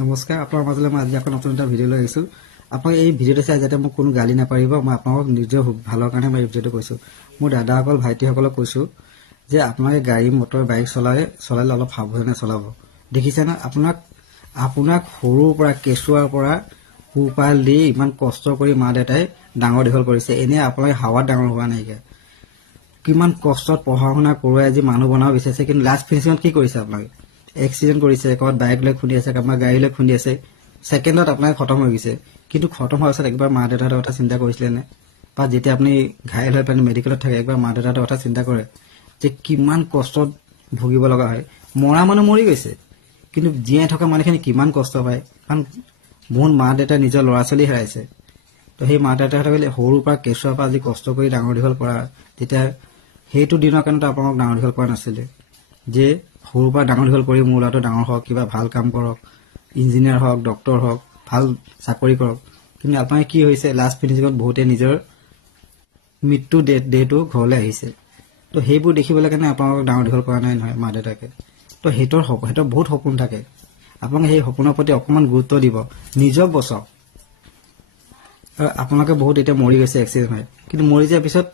নমস্কাৰ, আপোনাৰ মাজলৈ মই আজি আকৌ নতুন এটা ভিডিঅ' লৈ আহিছোঁ। আপোনাক এই ভিডিঅ'টো চাই যাতে মোক কোনো গালি নাপাৰিব, মই আপোনালোকক নিজৰ ভালৰ কাৰণে মই এই ভিডিঅ'টো কৈছোঁ। মোৰ দাদাসকল ভাইটিসকলক কৈছোঁ যে আপোনালোকে গাড়ী মটৰ বাইক চলালে অলপ সাৱধানে চলাব। দেখিছে না, আপোনাক সৰুৰ পৰা কেঁচুৱাৰ পৰা পোহপাল দি ইমান কষ্ট কৰি মা দেউতাই ডাঙৰ দীঘল কৰিছে। এনেই আপোনালোকে হাৱাত ডাঙৰ হোৱা নাইকিয়া। কিমান কষ্টত পঢ়া শুনা কৰোৱাই আজি মানুহ বনাব বিচাৰিছে, কিন্তু লাষ্ট ফিনিচিঙত কি কৰিছে আপোনালোকে? এক্সিডেণ্ট কৰিছে, ক'ৰবাত বাইক লৈ খুন্দি আছে, কাৰোবাৰ গাড়ী লৈ খুন্দি আছে, ছেকেণ্ডত আপোনাৰ খতম হৈ গৈছে। কিন্তু খতম হোৱাৰ পিছত একবাৰ মা দেউতাহঁতৰ কথা চিন্তা কৰিছিলে নে? বা যেতিয়া আপুনি ঘাইল হৈ পেলাই মেডিকেলত থাকে, একবাৰ মা দেউতাহঁতৰ কথা চিন্তা কৰে যে কিমান কষ্টত ভুগিব লগা হয়। মৰা মানুহ মৰি গৈছে, কিন্তু জীয়াই থকা মানুহখিনি কিমান কষ্ট পায়। কাৰণ বহুত মা দেউতাই নিজৰ ল'ৰা ছোৱালী হেৰাইছে। তো সেই মা দেউতাহঁতক সৰুৰ পৰা কেঁচুৱাৰ পৰা আজি কষ্ট কৰি ডাঙৰ দীঘল কৰা, তেতিয়া সেইটো দিনৰ কাৰণেতো আপোনালোক ডাঙৰ দীঘল কৰা নাছিলে যে সৰুৰ পৰা ডাঙৰ দীঘল কৰি মোৰ ল'ৰাটো ডাঙৰ হওক, কিবা ভাল কাম কৰক, ইঞ্জিনিয়াৰ হওক, ডক্তৰ হওক, ভাল চাকৰি কৰক। কিন্তু আপোনাৰ কি হৈছে, লাষ্ট ফিনিচিঙত বহুতে নিজৰ মৃত্যু দেহটো ঘৰলৈ আহিছে। তো সেইবোৰ দেখিবলৈ কাৰণে আপোনালোকক ডাঙৰ দীঘল কৰা নাই নহয় মা দেউতাকে। তো সিহঁতৰ বহুত সপোন থাকে। আপোনালোকে সেই সপোনৰ প্ৰতি অকণমান গুৰুত্ব দিব, নিজক বচাওক। আপোনালোকে বহুত এতিয়া মৰি গৈছে এক্সিডেণ্ট হয়, কিন্তু মৰি যোৱাৰ পিছত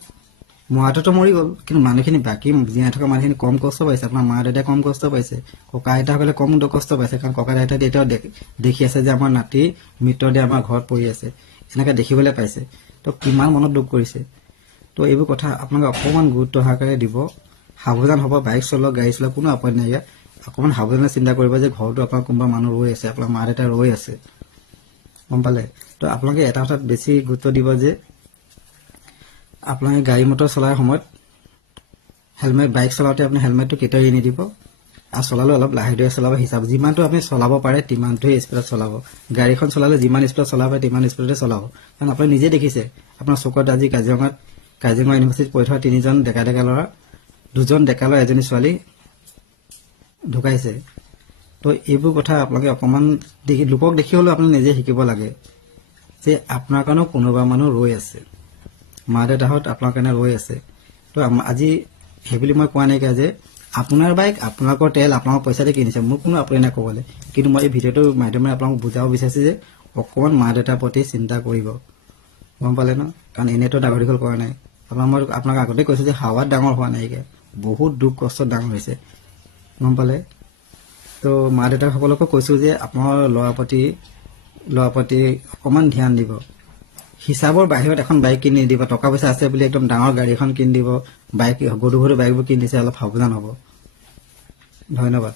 মৰাটোতো মৰি গ'ল, কিন্তু মানুহখিনি বাকী জীয়াই থকা মানুহখিনি কম কষ্ট পাইছে। আপোনাৰ মা দেউতাই কম কষ্ট পাইছে, ককা আইতাসকলে কম কষ্ট পাইছে। কাৰণ ককা আইতাই এতিয়াও দেখি আছে যে আমাৰ নাতি মৃতদেহ আমাৰ ঘৰত পৰি আছে, এনেকৈ দেখিবলৈ পাইছে। তো কিমান মনত দুখ কৰিছে। তো এইবোৰ কথা আপোনালোকে অকণমান গুৰুত্ব সহকাৰে দিব, সাৱধান হ'ব। বাইক চলাওক, গাড়ী চলাওক, কোনো আপত্তি নাই। অকণমান সাৱধানে চিন্তা কৰিব যে ঘৰতো আপোনাৰ কোনোবা মানুহ ৰৈ আছে, আপোনাৰ মা দেউতা ৰৈ আছে, গম পালে? তো আপোনালোকে এটা কথাত বেছি গুৰুত্ব দিব যে আপোনালোকে গাড়ী মটৰ চলাৰ সময়ত বাইক চলাওঁতে আপুনি হেলমেটটো কেতিয়াও এৰি নিদিব। আৰু চলালে অলপ লাহে ধীৰে চলাব, হিচাপ যিমানটো আপুনি চলাব পাৰে তিমানটোৱে স্পীডত চলাব। গাড়ীখন চলালে যিমান স্পীডত চলাব পাৰে তিমান স্পীডতে চলাব। কাৰণ আপুনি নিজে দেখিছে আপোনাৰ চকুত আজি কাজিৰঙা ইউনিভাৰ্চিটিত পঢ়ি থকা 3জন ডেকা ল'ৰা, 2জন ডেকা ল'ৰা, এজনী ছোৱালী ঢুকাইছে। তো এইবোৰ কথা আপোনালোকে অকণমান লোকক দেখি হ'লেও আপুনি নিজে শিকিব লাগে যে আপোনাৰ কাৰণেও কোনোবা মানুহ ৰৈ আছে, মা দেউতাহঁত আপোনাৰ কাৰণে ৰৈ আছে। তো আজি সেইবুলি মই কোৱা নাইকিয়া যে আপোনাৰ বাইক, আপোনালোকৰ তেল, আপোনালোকৰ পইচাতে কিনিছে, মোৰ কোনো আপত্তি নাই ক'বলৈ। কিন্তু মই এই ভিডিঅ'টোৰ মাধ্যমেৰে আপোনালোকক বুজাব বিচাৰিছোঁ যে অকণমান মা দেউতাৰ প্ৰতি চিন্তা কৰিব, গম পালে ন? কাৰণ এনেইতো ডাঙৰ দীঘল কৰা নাই। মই আপোনাক আগতে কৈছোঁ যে হাৱাত ডাঙৰ হোৱা নাইকিয়া, বহুত দুখ কষ্টত ডাঙৰ হৈছে, গম পালে? তো মা দেউতাসকলকো কৈছোঁ যে আপোনাৰ ল'ৰাৰ প্ৰতি অকণমান ধ্যান দিব। হিচাপৰ বাহিৰত এখন বাইক কিনি দিব, টকা পইচা আছে বুলি একদম ডাঙৰ গাড়ী এখন কিনি দিব, বাইক গধুৰ বাইকবোৰ কিনি দিছে, অলপ সাৱধান হ'ব। ধন্যবাদ।